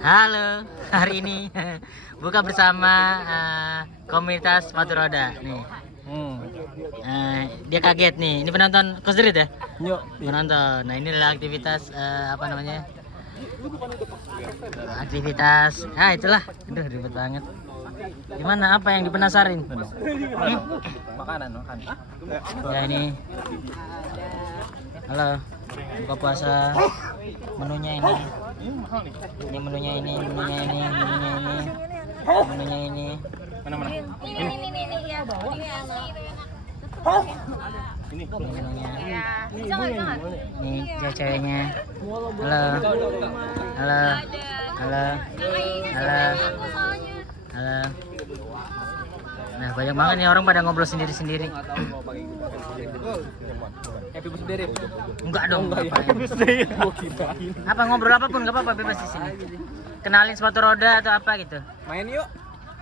Halo, hari ini buka bersama komunitas sepatu roda nih. Dia kaget nih. Ini penonton Kosdrit ya? Yuk, penonton. Nah, ini adalah aktivitas apa namanya? Aktivitas. Itulah. Aduh, ribet banget. Gimana? Apa yang dipenasarin? Makanan. Ya ini. Halo. Buka puasa. Menunya ini. Ini menunya ini. Mana? Ini ya bawa. Ini menunya. Ini ceweknya. Halo. Nah, banyak banget nih orang pada ngobrol sendiri-sendiri. Happy birthday. Enggak dong. Apa ngobrol apapun enggak apa-apa, bebas di sini. Kenalin sepatu roda atau apa gitu. Main yuk.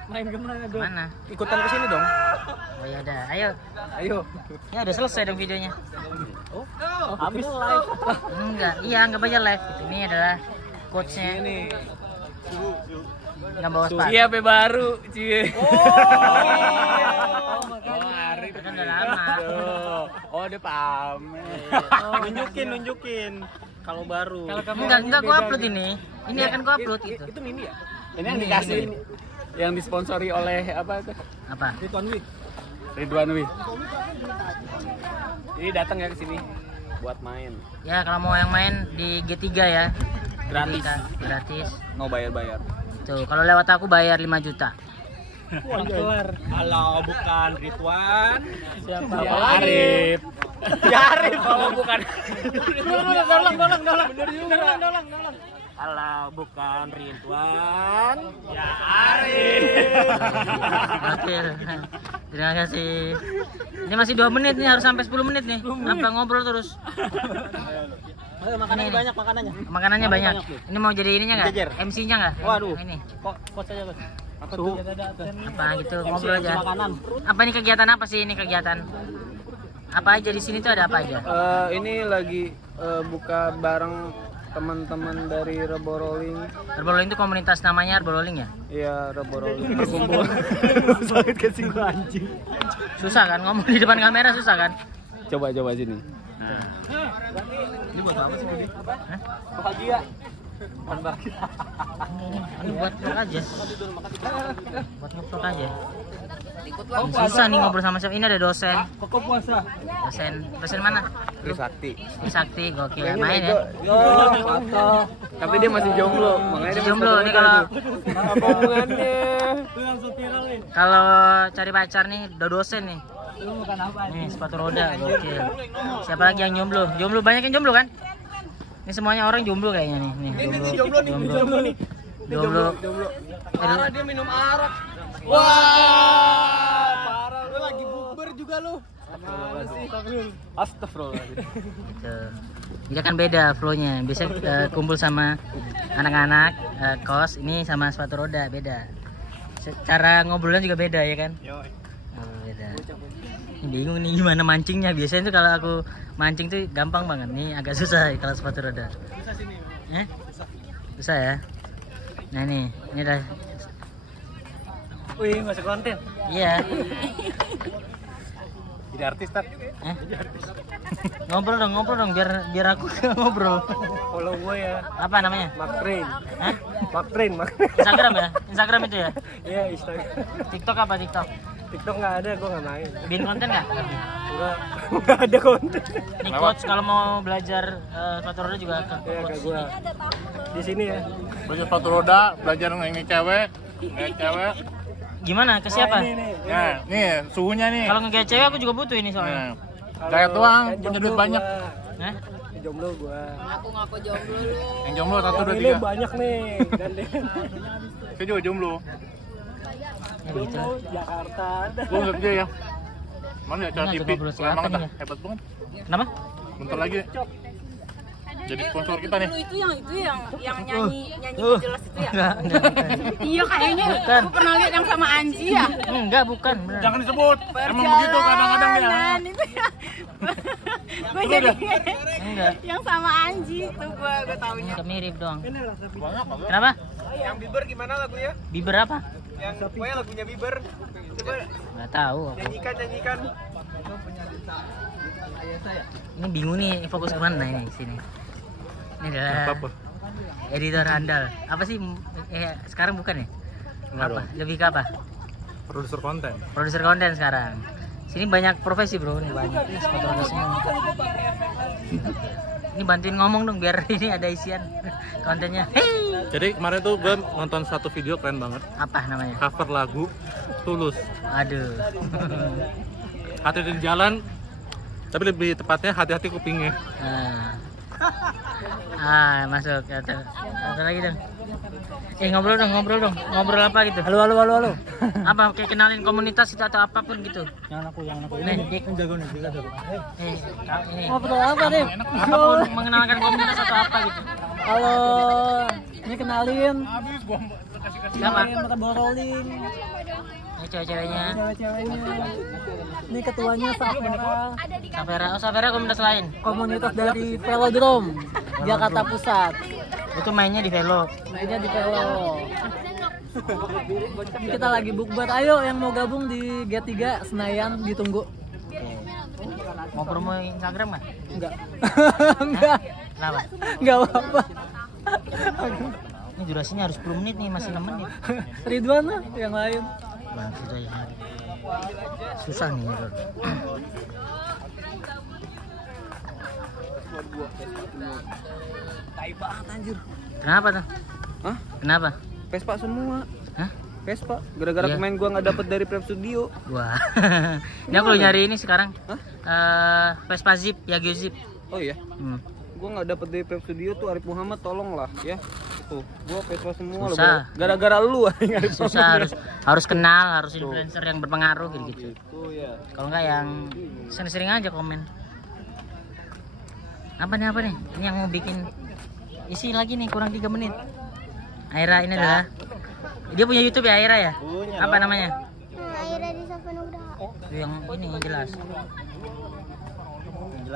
Main kemana dong? Mana? Ikutan ke sini dong. Oh ya udah, ayo. Ya udah selesai dong videonya. Oh, habis live. Enggak banyak live. Ini adalah coachnya. Ini. Enggak bawa sepatu. Siap baru, cie. Arif kan udah lama. Oh, dia pamer. Nunjukin kalau baru. Enggak gua upload ini. Ini akan gua upload gitu. Itu mini ya? Ini yang dikasih yang disponsori oleh apa itu? Apa? Ridwan Wi. Ini datang ya ke sini buat main. Ya kalau mau yang main di G3 ya. Gratis. Mau bayar. Tuh, kalau lewat aku bayar 5 juta. Kelar. Kalau bukan Ridwan, Siapa? Arif. Arif kalau bukan. Dolang. Kalau bukan Ridwan, ya Arif. Oke. Terima kasih. Ini masih 2 menit nih, harus sampai 10 menit nih. Apa ngobrol terus? Makanannya banyak Makanannya banyak. Ini mau jadi ininya nggak? Jajar. MC-nya nggak? Waduh. Ini. Kok saja Bos. Apa gitu ngobrol aja. Apa ini kegiatan apa sih ini kegiatan? Apa aja di sini tuh ada apa aja? Ini lagi buka bareng teman-teman dari Rebo Rolling. Rebo Rolling itu komunitas namanya Rebo Rolling ya? Iya, Rebo Rolling berkumpul. Sakit kasih gua anjing. Susah kan ngomong di depan kamera, susah kan? Coba sini. Ini buat apa sih ini? Bahagia. Ini buat vlog aja. Buat nge-vlog aja. Ini susah nih ngobrol sama siapa. Ini ada dosen. Kok puasa? Dosen mana? Trisakti. Trisakti, gokil. Main ya. Tapi dia masih jomblo, makanya dia Jomblo nih kalau apa hubungannya? kalau cari pacar nih, udah dosen nih. Nih sepatu roda, gokil. Siapa lagi yang jomblo? Jomblo banyak yang jomblo kan? Ini semuanya orang jomblo kayaknya nih. Ini jomblo nih. Jomblo. Dia minum arak. Wah, parah lu lagi bukber juga lu. Astagfirullahaladzim. Gitu. Jadi kan beda flow-nya. Biasanya kumpul sama anak-anak kos, ini sama sepatu roda beda. Cara ngobrolnya juga beda ya kan? Oh, beda. Ini bingung nih gimana mancingnya. Biasanya tuh kalau aku mancing tuh gampang banget. Nih agak susah kalau sepatu roda. Susah sini. Susah ya. Nah ini dah. Wih, masuk konten. Iya. Jadi artis tak? Ngobrol dong biar aku ngobrol. Follow gue ya. Apa namanya? Maktrain. Hah? Maktrain. Instagram ya? Instagram itu ya? Iya, Instagram. TikTok apa TikTok? TikTok nggak ada, gue nggak main. Bikin konten nggak? Nggak ada konten. Ini coach kalau mau belajar sepatu roda juga ke Iya, coach kayak gue. Di sini ya. Belajar sepatu roda, belajar ngenge cewek. Gimana? Ke siapa? Nah, nih suhunya nih. Kalau ngegaya cewek aku juga butuh ini soalnya. Nah, diet doang, punya duit banyak. Hah? Jomblo gue. Aku ngapa jomblo lu? Yang jomblo 1, 2, Ini 3. banyak nih. Saya juga jomblo. Ya gitu. Jakarta ada. Gue nggak kerja ya. Mana ya cara Ini TV? ngajak ngobrol siapa Emang nih dah ya? hebat banget. Kenapa? Bentar lagi jadi sponsor kita nih. Lu itu yang nyanyi jelas itu ya? Enggak. Iya kayaknya. Bukan. Aku pernah lihat yang sama Anji ya. Enggak, bukan. Beneran. Jangan disebut. Emang begitu kadang-kadang ya. Perjalanan itu ya. Gue jadi Enggak. yang sama Anji tuh gue taunya. Enggak mirip dong. Kenapa? Yang Bieber gimana lagunya? Bieber apa? Yang pokoknya lagunya Bieber. Coba Nggak tahu aku. nyanyikan. Ini bingung nih fokus kemana ini sini. Ini adalah editor handal. Apa sih? Sekarang bukan ya? Apa? Lebih ke apa? Produser konten. Produser konten sekarang. Sini banyak profesi bro, ini banyak. Ini sepatu roda semua. Ini bantuin ngomong dong biar ini ada isian kontennya. Hey. Jadi kemarin tuh gue nonton satu video keren banget. Apa namanya? Cover lagu Tulus. Aduh. Hati di jalan, tapi lebih tepatnya hati-hati kupingnya. Masuk. Ada lagi dong. Ngobrol dong. Ngobrol apa gitu? Halo. Apa kayak kenalin komunitas itu atau apapun gitu? Yang aku. Nih, Dik. Jago nih, jago. Ini. Ngobrol apa nih? Apapun mengenalkan komunitas atau apa gitu. Halo. Ini kenalin. Siapa? Mereka rolling. Ini cewek-ceweknya. Cewek-ceweknya. Ini ketuanya Safera. Safera komunitas lain. Komunitas dari Velodrome Jakarta Pusat. Itu mainnya di Velo. Mainnya di Velo. Ini kita lagi bukber. Ayo yang mau gabung di G3 Senayan ditunggu. Mau promo Instagram nggak? Enggak. Enggak. Kenapa? Enggak apa-apa. Ini durasinya harus 10 menit nih, masih 6 menit. Ridwan lah yang lain. Bang, sudah ya. Susah nih, bro. Tai banget anjir. Kenapa tuh? Hah? Kenapa? Vespa semua. Hah? Vespa. Gara-gara Iya. pemain gua nggak dapet dari Prep Studio. Wah. Ini aku lagi nyari ini sekarang. Vespa Zip, Yagyo Zip. Oh iya. Gua nggak dapet dari Prep Studio tuh. Arif Muhammad tolong lah ya. Tuh, gua Vespa semua Susah. loh. Gara-gara lu Susah, harus kenal, harus influencer yang berpengaruh gitu. Itu ya. Kalau enggak yang sering-sering aja komen. Apa nih? Ini yang mau bikin isi lagi nih, kurang 3 menit. Aira ini adalah dia punya YouTube ya, Aira ya? Punya Apa dong. namanya? Aira di Safa Nugraha. Yang ini yang jelas.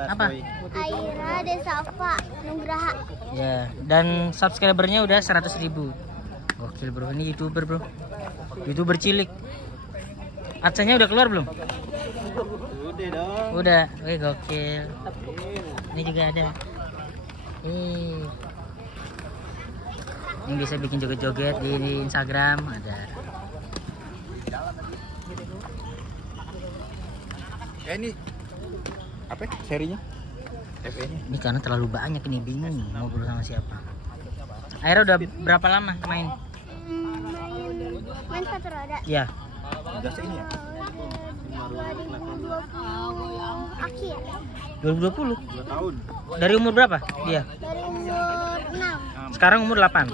Apa? Aira di Safa Nugraha. Ya, dan subscribernya udah 100.000. Gokil bro, ini YouTuber bro. YouTuber cilik. AdSense-nya udah keluar belum? Udah dong. Udah, wih gokil. Ini juga ada. Ini bisa bikin joget-joget di Instagram ada. Ini apa? Serinya? FE-nya. Ini karena terlalu banyak ini, bingung nih mau ngobrol sama siapa. Aira udah berapa lama main? Main sepatu roda. Ya, Udah ini ya? 2020 akhir. 2020. 2 tahun. Dari umur berapa dia? Dari umur 6. Sekarang umur 8.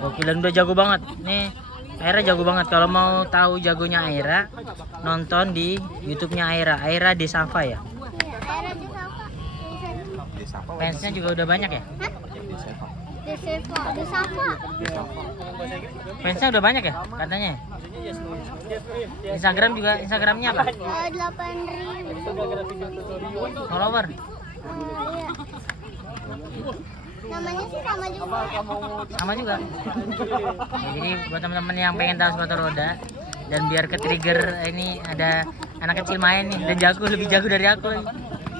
Oke, dan udah jago banget. Nih, Aira jago banget. Kalau mau tahu jagonya Aira, nonton di YouTube-nya Aira. Aira di Safa ya. Iya, Aira di Safa. Fansnya juga udah banyak ya? Di Safa. Fansnya udah banyak ya katanya. Instagram juga, Instagramnya apa? 8.000 Follower. Iya. Namanya sih sama juga. Sama juga. Ya, jadi buat teman-teman yang pengen tahu sepatu roda dan biar ke trigger ini ada anak kecil main nih dan jago, lebih jago dari aku.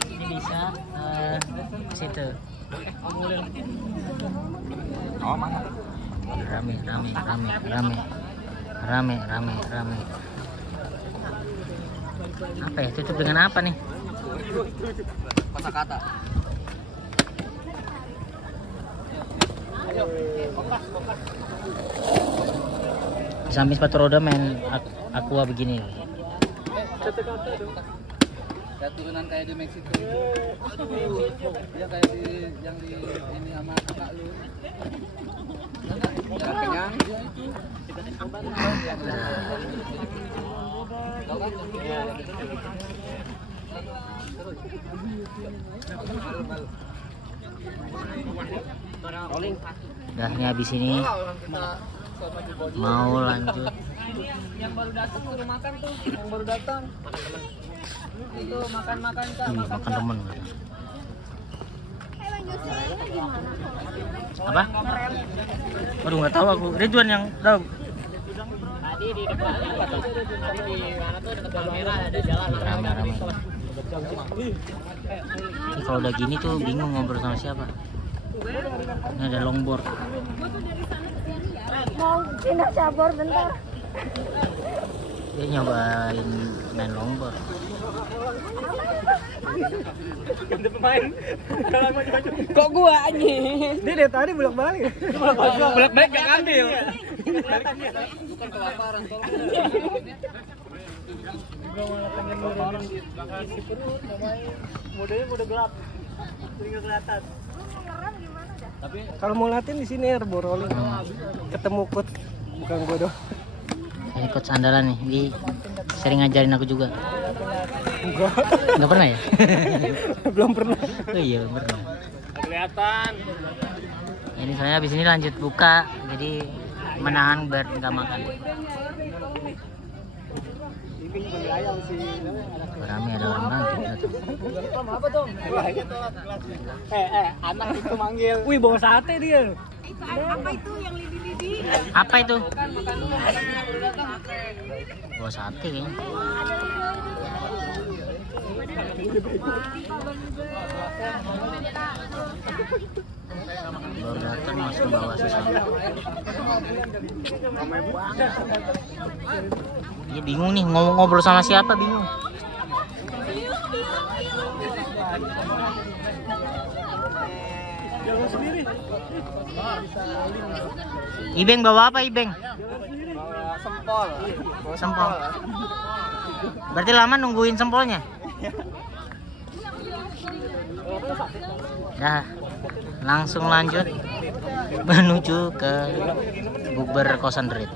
Ini bisa ke situ. Oh, mana? Rame. Apa ya? Tutup dengan apa nih? Kata-kata. Di samping sepatu roda main aqua begini. Ya turunan kayak di Meksiko. Ya kayak di yang di ini sama kakak lu. Jangan kenyang. Udah nih habis ini mau lanjut Yang baru datang suruh makan tuh, yang baru datang. Itu makan-makan Kak. Iya, makan temen. Hewan Yusuf gimana? Apa? Waduh nggak tahu aku. Ridwan yang tahu. Tadi di depan tadi di mana tuh dekat kamera ada jalan Rame-rame. Ini kalau udah gini tuh bingung ngobrol sama siapa. Ini ada longboard. Mau pindah cabur bentar. Dia nyobain main longboard. Kok gua anjing? Dia dari tadi bolak-balik. Bolak-balik gak ngambil. Bukan kelaparan tolong. Gua malah pengen nurunin isi perut, modenya udah gelap. Tinggal kelihatan. Tapi kalau mau latihan di sini Arbor Rolling. Ketemu coach bukan gua doang. Ini coach andalan nih. Dia sering ngajarin aku juga. Enggak. Nggak pernah ya? Belum pernah. Oh iya belum pernah. Kelihatan. Ini soalnya habis ini lanjut buka, jadi menahan biar nggak makan. Rame ada orang ngantuk. Apa tuh? Anak itu manggil. Wih, bawa sate dia. Apa itu yang lidi-lidi? Apa itu? Makan dulu. Bawa sate kayaknya. Baru datang langsung bawa sesuatu. Dia bingung nih ngobrol sama siapa, bingung. Ibeng bawa apa Ibeng? Sempol. Sempol. Berarti lama nungguin sempolnya? Dah, langsung lanjut menuju ke Bukber Kosan Rit.